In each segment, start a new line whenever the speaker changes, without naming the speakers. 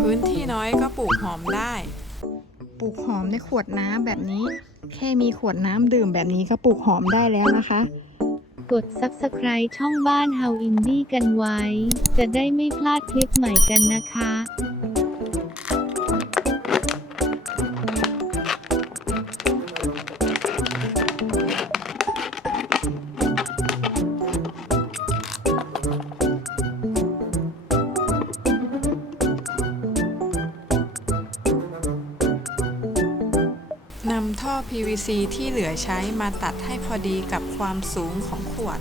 พื้นที่น้อยก็ปลูกหอมได้
ปลูกหอมในขวดน้ำแบบนี้ แค่มีขวดน้ำดื่มแบบนี้ก็ปลูกหอมได้แล้วนะคะ
กด Subscribe ช่องบ้านเฮาอินดี้กันไว้ จะได้ไม่พลาดคลิปใหม่กันนะคะ
ท่อ PVC ที่เหลือใช้มาตัดให้พอดีกับความสูงของขวด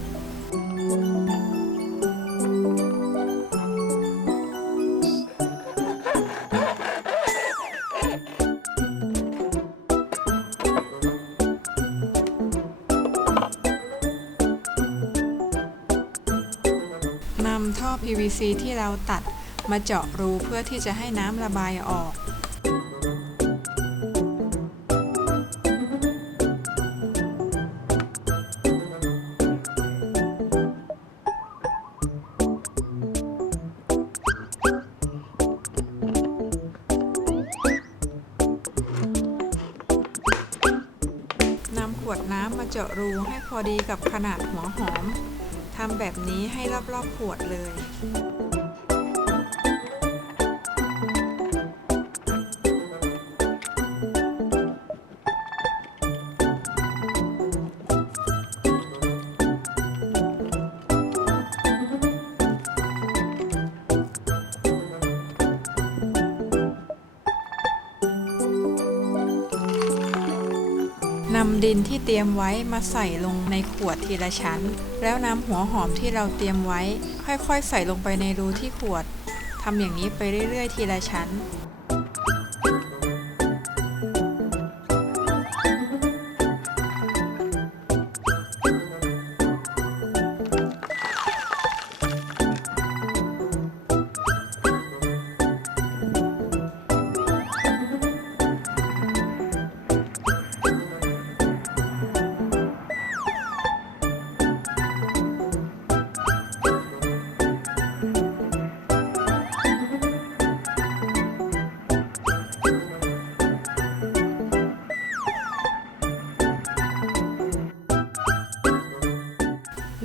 นำท่อ PVC ที่เราตัดมาเจาะรูเพื่อที่จะให้น้ำระบายออก วดน้ำมาเจาะรูให้พอดีกับขนาดหัวหอมทำแบบนี้ให้รอบๆขวดเลย นำดินที่เตรียมไว้มาใส่ลงในขวดทีละชั้น แล้วนำหัวหอมที่เราเตรียมไว้ ค่อยๆ ใส่ลงไปในรูที่ขวดทำอย่างนี้ไปเรื่อยๆ ทีละชั้น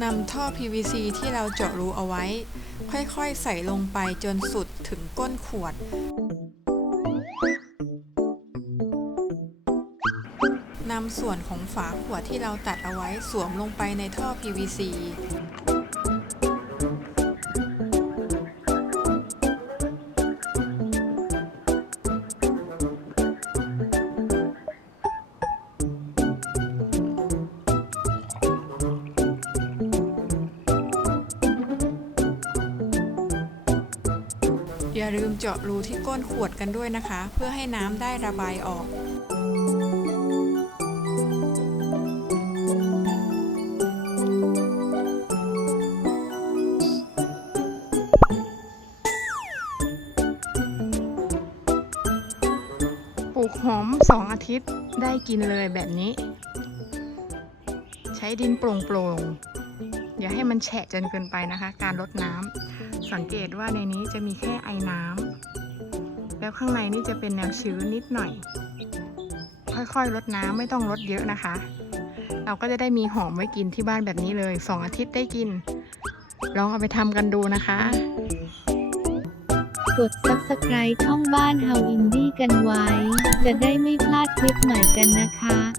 นำท่อ PVC ที่เราเจาะรูเอาไว้ ค่อยๆ ใส่ลงไปจนสุดถึงก้นขวดนำส่วนของฝาขวดที่เราตัดเอาไว้สวมลงไปในท่อ PVC อย่าลืมเจาะรูที่ก้นขวดกันด้วยนะคะ เพื่อให้น้ำได้ระบายออก
ปลูกหอมสองอาทิตย์ได้กินเลยแบบนี้ ใช้ดินโปร่งๆ อย่าให้มันแฉะจนเกินไปนะคะ การรดน้ำสังเกตว่าในนี้จะมีแค่ไอ้น้ำแล้วข้างในนี่จะเป็นแนวชื้นนิดหน่อย ค่อยๆรดน้ำไม่ต้องรดเยอะนะคะ เราก็จะได้มีหอมไว้กินที่บ้านแบบนี้เลยสองอาทิตย์ได้กิน ลองเอาไปทำกันดูนะคะ
กด Subscribe ช่องบ้านเฮาอินดี้กันไว้ จะได้ไม่พลาดคลิปใหม่กันนะคะ